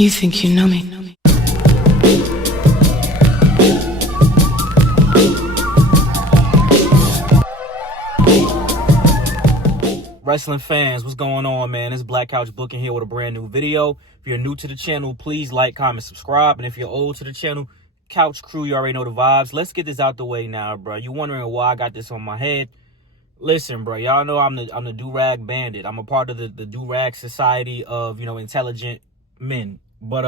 You think you know me. Wrestling fans, what's going on, man? It's Black Couch Booking here with a brand new video. If you're new to the channel, please like, comment, subscribe. And if you're old to the channel, Couch Crew, you already know the vibes. Let's get this out the way now, bro. You wondering why I got this on my head? Listen, bro, y'all know I'm the do-rag bandit. I'm a part of the do-rag society of, intelligent men. But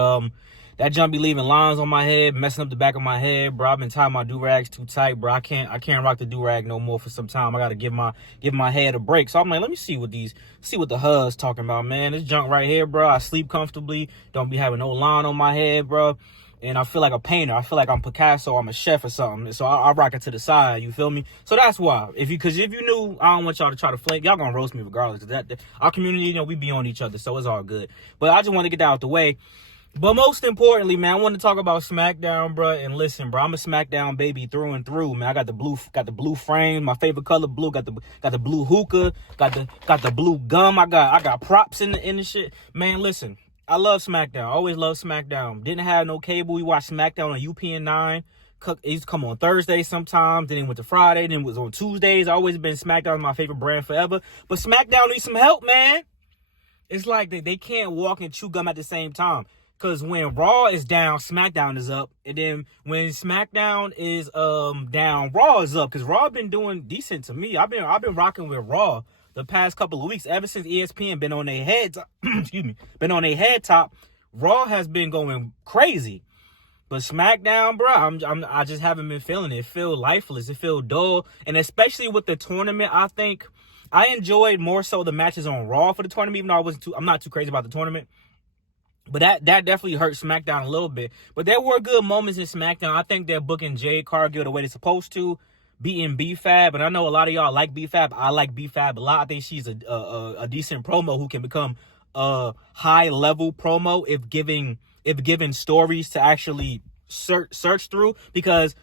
that junk be leaving lines on my head, messing up the back of my head, bro. I've been tying my do-rags too tight, bro. I can't rock the do-rag no more for some time. I gotta give my head a break. So I'm like, let me see what the HUD's talking about, man. This junk right here, bro. I sleep comfortably, don't be having no line on my head, bro. And I feel like a painter. I feel like I'm Picasso. I'm a chef or something. So I rock it to the side. You feel me? So that's why. Because if you knew, I don't want y'all to try to flake. Y'all gonna roast me regardless. Our community, we be on each other. So it's all good. But I just want to get that out the way. But most importantly, man, I want to talk about Smackdown, bro. And listen, bro, I'm a Smackdown baby through and through, man. I got the blue frame, my favorite color, blue. Got the blue hookah, got the blue gum. I got props in the shit, man. Listen. I love Smackdown. Always love Smackdown. Didn't have no cable. We watched Smackdown on UPN 9. It used to come on Thursday sometimes. Then it went to Friday. Then it was on Tuesdays. Always been Smackdown, my favorite brand forever. But Smackdown needs some help, man. It's like they can't walk and chew gum at the same time. Because when Raw is down, Smackdown is up. And then when Smackdown is down, Raw is up. Because Raw been doing decent to me. I've been rocking with Raw the past couple of weeks, ever since ESPN been on their head, been on their head top. Raw has been going crazy, but SmackDown, bro, I just haven't been feeling it. It feel lifeless, it feel dull, and especially with the tournament, I think I enjoyed more so the matches on Raw for the tournament, even though I'm not too crazy about the tournament. But that definitely hurt SmackDown a little bit. But there were good moments in SmackDown. I think they're booking Jade Cargill the way they're supposed to, beating B-Fab, and I know a lot of y'all like B-Fab. I like B-Fab a lot. I think she's a decent promo who can become a high-level promo if given stories to actually search through, because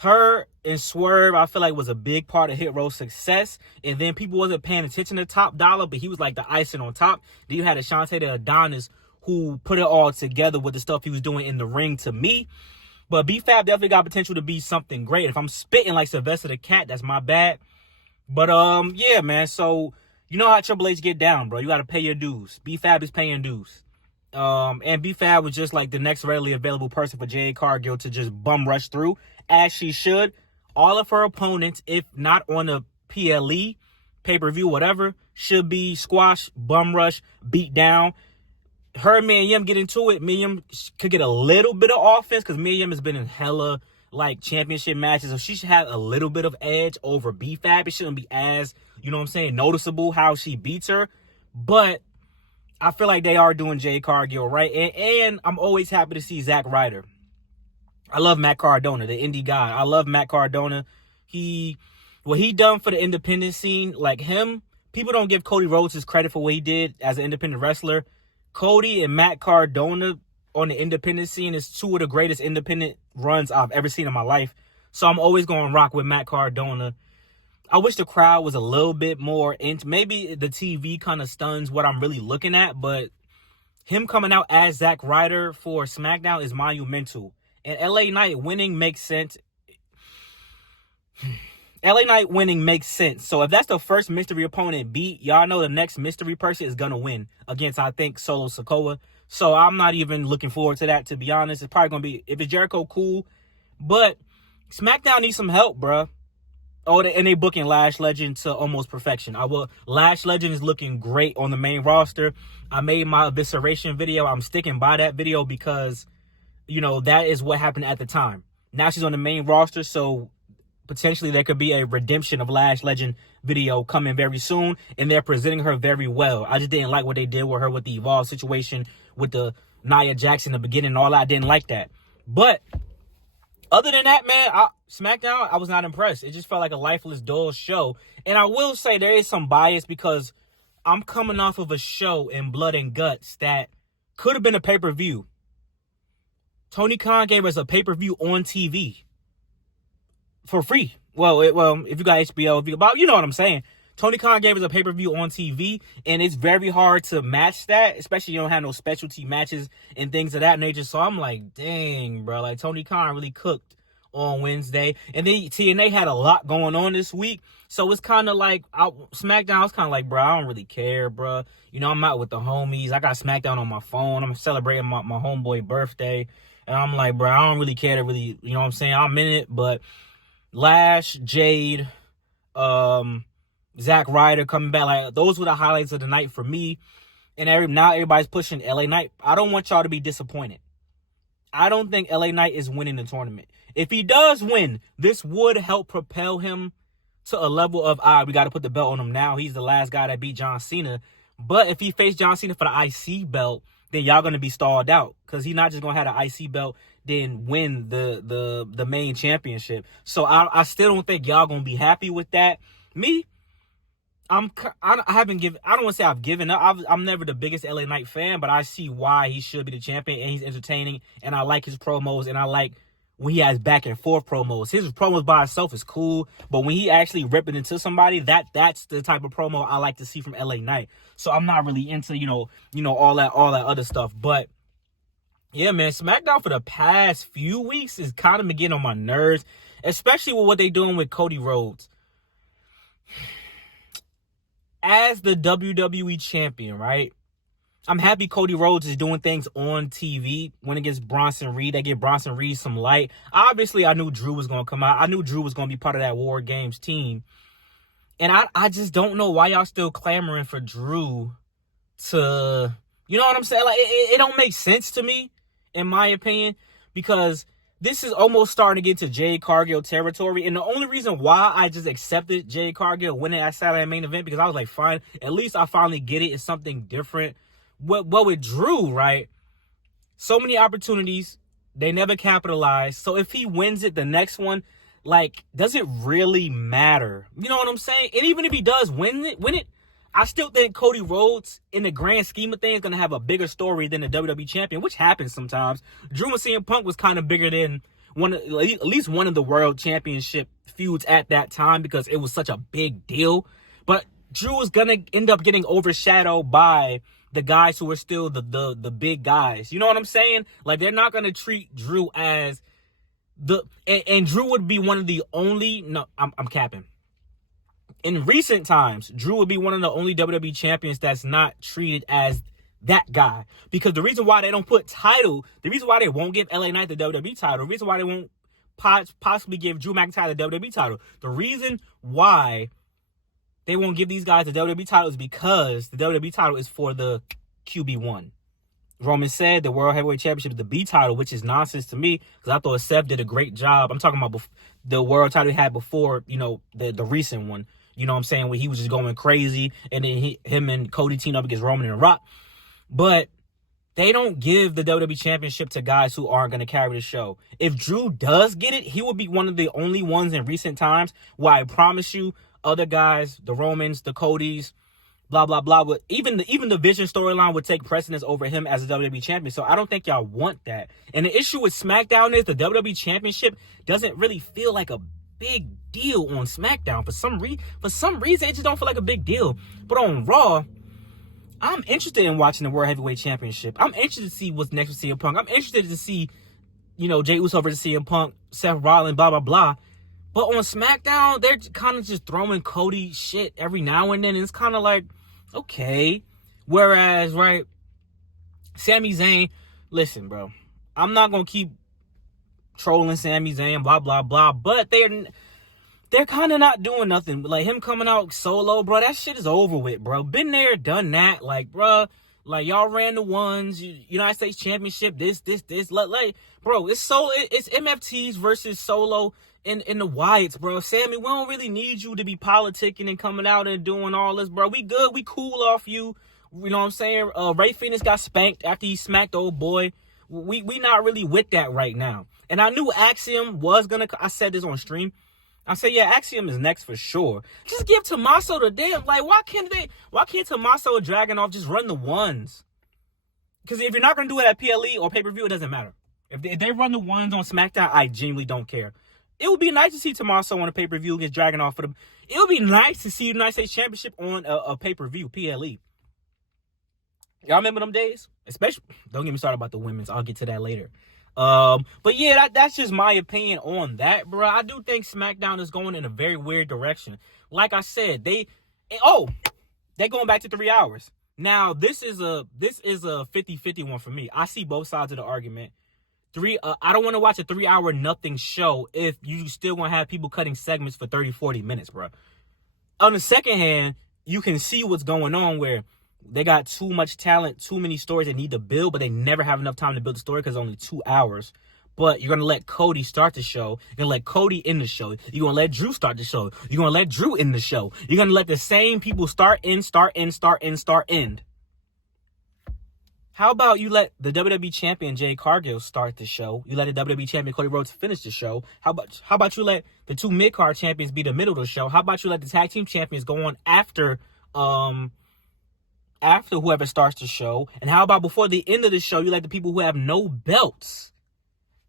her and Swerve, I feel like, was a big part of Hit Row's success, and then people wasn't paying attention to Top Dollar, but he was like the icing on top. Then you had Ashante the Adonis, who put it all together with the stuff he was doing in the ring to me. But B-Fab definitely got potential to be something great. If I'm spitting like Sylvester the Cat, that's my bad. But, yeah, man. So, you know how Triple H get down, bro. You got to pay your dues. B-Fab is paying dues. And B-Fab was just like the next readily available person for Jade Cargill to just bum rush through, as she should. All of her opponents, if not on the PLE, pay-per-view, whatever, should be squashed, bum rush, beat down. Her and Miriam get into it. Miriam could get a little bit of offense because Miriam has been in hella championship matches, so she should have a little bit of edge over B-Fab. It shouldn't be as, noticeable how she beats her. But I feel like they are doing Jade Cargill right. And I'm always happy to see Zack Ryder. I love Matt Cardona, the indie guy. I love Matt Cardona. What he done for the independent scene, like him, people don't give Cody Rhodes his credit for what he did as an independent wrestler. Cody and Matt Cardona on the independent scene is two of the greatest independent runs I've ever seen in my life. So I'm always going to rock with Matt Cardona. I wish the crowd was a little bit more into, maybe the TV kind of stuns what I'm really looking at, but him coming out as Zack Ryder for SmackDown is monumental. And LA Knight winning makes sense. LA Knight winning makes sense. So if that's the first mystery opponent beat, y'all know the next mystery person is going to win against, I think, Solo Sikoa. So I'm not even looking forward to that, to be honest. It's probably going to be, if it's Jericho, cool. But SmackDown needs some help, bruh. Oh, and they booking Lash Legend to almost perfection. Lash Legend is looking great on the main roster. I made my evisceration video. I'm sticking by that video because, that is what happened at the time. Now she's on the main roster, so potentially there could be a redemption of Lash Legend video coming very soon, and they're presenting her very well. I just didn't like what they did with her with the Evolve situation with the Nia Jax in the beginning and all that. I didn't like that. But other than that, man, SmackDown, I was not impressed. It just felt like a lifeless, dull show. And I will say there is some bias because I'm coming off of a show in Blood and Guts that could have been a pay-per-view. Tony Khan gave us a pay-per-view on TV. For free. Well, if you got HBO, you know what I'm saying. Tony Khan gave us a pay-per-view on TV, and it's very hard to match that, especially you don't have no specialty matches and things of that nature. So I'm like, dang, bro, like Tony Khan really cooked on Wednesday. And then TNA had a lot going on this week. So it's kind of like, SmackDown, I was kind of like, bro, I don't really care, bro. You know, I'm out with the homies. I got SmackDown on my phone. I'm celebrating my homeboy birthday. And I'm like, bro, I don't really care to really, you know what I'm saying? I'm in it. But Lash, Jade, Zack Ryder coming back, like those were the highlights of the night for me. And now everybody's pushing LA Knight. I don't want y'all to be disappointed. I don't think LA Knight is winning the tournament. If he does win, this would help propel him to a level of, we got to put the belt on him now. He's the last guy that beat John Cena. But if he faced John Cena for the IC belt, then y'all going to be stalled out. Because he's not just going to have the IC belt, then win the main championship. So I still don't think y'all going to be happy with that. Me, I don't want to say I've given up. I'm never the biggest LA Knight fan, but I see why he should be the champion, and he's entertaining, and I like his promos, and I like when he has back and forth promos. His promos by himself is cool, but when he actually ripping into somebody, that's the type of promo I like to see from LA Knight. So I'm not really into, you know, all that other stuff. But yeah, man, SmackDown for the past few weeks is kind of been getting on my nerves, especially with what they're doing with Cody Rhodes. As the WWE champion, right? I'm happy Cody Rhodes is doing things on TV. When against Bronson Reed, they give Bronson Reed some light. Obviously, I knew Drew was going to come out. I knew Drew was going to be part of that War Games team. And I just don't know why y'all still clamoring for Drew to, you know what I'm saying? Like, it don't make sense to me, in my opinion, because this is almost starting to get to Jade Cargill territory. And the only reason why I just accepted Jade Cargill winning that Saturday main event, because I was like, fine, at least I finally get it. It's something different. But with Drew, right, so many opportunities, they never capitalize. So if he wins it, the next one, like, does it really matter? You know what I'm saying? And even if he does win it, I still think Cody Rhodes, in the grand scheme of things, is going to have a bigger story than the WWE champion, which happens sometimes. Drew and CM Punk was kind of bigger than at least one of the world championship feuds at that time, because it was such a big deal. But Drew is going to end up getting overshadowed by the guys who are still the big guys. You know what I'm saying? Like, they're not going to treat Drew as and Drew would be one of the only, no, I'm capping. In recent times, Drew would be one of the only WWE champions that's not treated as that guy. Because the reason why they don't put title, the reason why they won't give LA Knight the WWE title, the reason why they won't possibly give Drew McIntyre the WWE title, the reason why they won't give these guys the WWE title is because the WWE title is for the QB1. Roman said the World Heavyweight Championship is the B title, which is nonsense to me, because I thought Seth did a great job. I'm talking about the world title he had before, you know, the recent one. You know what I'm saying? Where he was just going crazy, and then him and Cody teamed up against Roman and Rock. But they don't give the WWE Championship to guys who aren't going to carry the show. If Drew does get it, he will be one of the only ones in recent times where I promise you, other guys, the Romans, the Codys, blah, blah, blah, but even the Vision storyline would take precedence over him as a WWE champion. So I don't think y'all want that. And the issue with SmackDown is the WWE Championship doesn't really feel like a big deal on SmackDown. For some reason, it just don't feel like a big deal. But on Raw, I'm interested in watching the World Heavyweight Championship. I'm interested to see what's next with CM Punk. I'm interested to see, you know, Jey Uso versus CM Punk, Seth Rollins, blah, blah, blah. But on SmackDown, they're kind of just throwing Cody shit every now and then. And it's kind of like, okay. Whereas, right, Sami Zayn, listen, bro, I'm not going to keep trolling Sami Zayn, blah, blah, blah. But they're kind of not doing nothing. Like, him coming out solo, bro, that shit is over with, bro. Been there, done that. Like, bro, like, y'all ran the ones, United States Championship, this. Like, bro, it's MFTs versus Solo in the Wyatts, bro. Sammy, we don't really need you to be politicking and coming out and doing all this, bro. We good. We cool off you. You know what I'm saying? Ray Phoenix got spanked after he smacked the old boy. We not really with that right now. And I knew Axiom was gonna. I said this on stream. I said, yeah, Axiom is next for sure. Just give Tommaso the damn. Like, why can't Tommaso and Dragunov just run the ones? Because if you're not gonna do it at PLE or pay-per-view, it doesn't matter. If they run the ones on SmackDown, I genuinely don't care. It would be nice to see Tommaso on a pay-per-view against Dragunov for the. It would be nice to see the United States Championship on a pay-per-view, PLE. Y'all remember them days? Especially, don't get me started about the women's. I'll get to that later. But yeah, that's just my opinion on that, bro. I do think SmackDown is going in a very weird direction. Like I said, they're going back to 3 hours. Now, this is a 50-50 one for me. I see both sides of the argument. I don't want to watch a 3 hour nothing show if you still going to have people cutting segments for 30, 40 minutes, bro. On the second hand, you can see what's going on where they got too much talent, too many stories they need to build, but they never have enough time to build the story because it's only 2 hours. But you're going to let Cody start the show. You're going to let Cody end the show. You're going to let Drew start the show. You're going to let Drew end the show. You're going to let the same people start, end. How about you let the WWE champion Jade Cargill start the show? You let the WWE champion Cody Rhodes finish the show. How about you let the two mid-card champions be the middle of the show? How about you let the tag team champions go on after whoever starts the show? And how about before the end of the show, you let the people who have no belts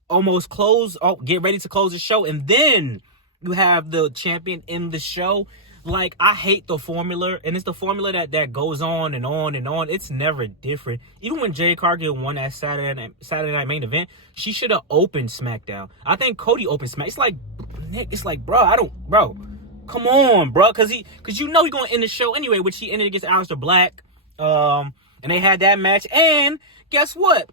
get ready to close the show, and then you have the champion in the show? Like, I hate the formula, and it's the formula that goes on and on and on. It's never different. Even when Jade Cargill won that Saturday night main event, she should have opened SmackDown. I think Cody opened SmackDown. It's like, bro, come on, bro, because you know he's going to end the show anyway, which he ended against Aleister Black, and they had that match, and guess what?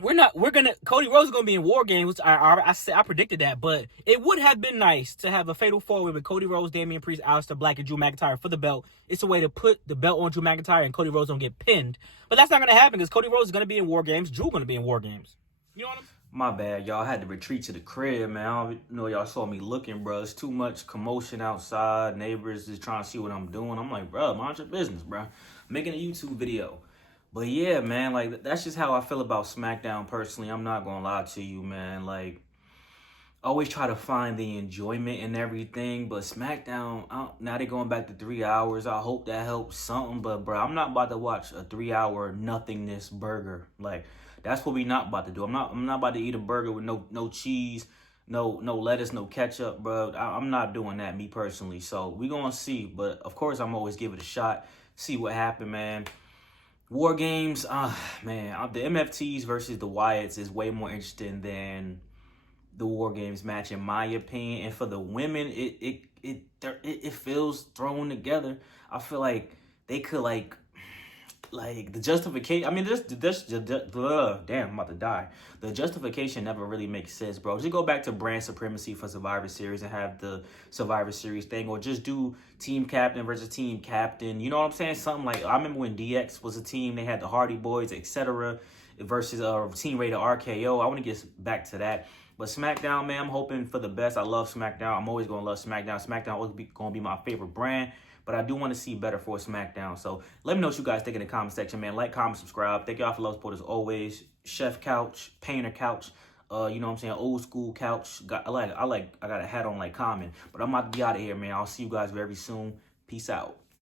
Cody Rhodes is going to be in War Games. I predicted that, but it would have been nice to have a fatal four-way with Cody Rhodes, Damian Priest, Aleister Black, and Drew McIntyre for the belt. It's a way to put the belt on Drew McIntyre and Cody Rhodes don't get pinned. But that's not going to happen because Cody Rhodes is going to be in War Games. Drew going to be in War Games. You know what I'm saying? My bad, y'all. I had to retreat to the crib, man. I don't know y'all saw me looking, bro. It's too much commotion outside. Neighbors just trying to see what I'm doing. I'm like, bro, mind your business, bro. I'm making a YouTube video. But yeah, man, like, that's just how I feel about SmackDown personally. I'm not gonna lie to you, man. Like, I always try to find the enjoyment in everything, but SmackDown, now they're going back to 3 hours. I hope that helps something, but bro, I'm not about to watch a 3 hour nothingness burger. Like, that's what we not about to do. I'm not about to eat a burger with no cheese, no lettuce, no ketchup, bro. I'm not doing that, me personally. So we gonna see, but of course I'm always give it a shot, see what happened, man. War Games, man, the MFTs versus the Wyatts is way more interesting than the War Games match, in my opinion. And for the women, it feels thrown together. I feel like they could like the justification. I mean, damn, I'm about to die. The justification never really makes sense, bro. Just go back to brand supremacy for Survivor Series and have the Survivor Series thing, or just do team captain versus team captain. You know what I'm saying? Something like, I remember when DX was a team, they had the Hardy Boys, etc., versus Team Rated RKO. I want to get back to that. But SmackDown, man, I'm hoping for the best. I love SmackDown. I'm always going to love SmackDown. SmackDown always going to be my favorite brand. But I do want to see better for SmackDown. So let me know what you guys think in the comment section, man. Like, comment, subscribe. Thank y'all for love support as always. Chef Couch, Painter Couch, you know what I'm saying? Old school couch. I got a hat on like Common. But I'm about to be out of here, man. I'll see you guys very soon. Peace out.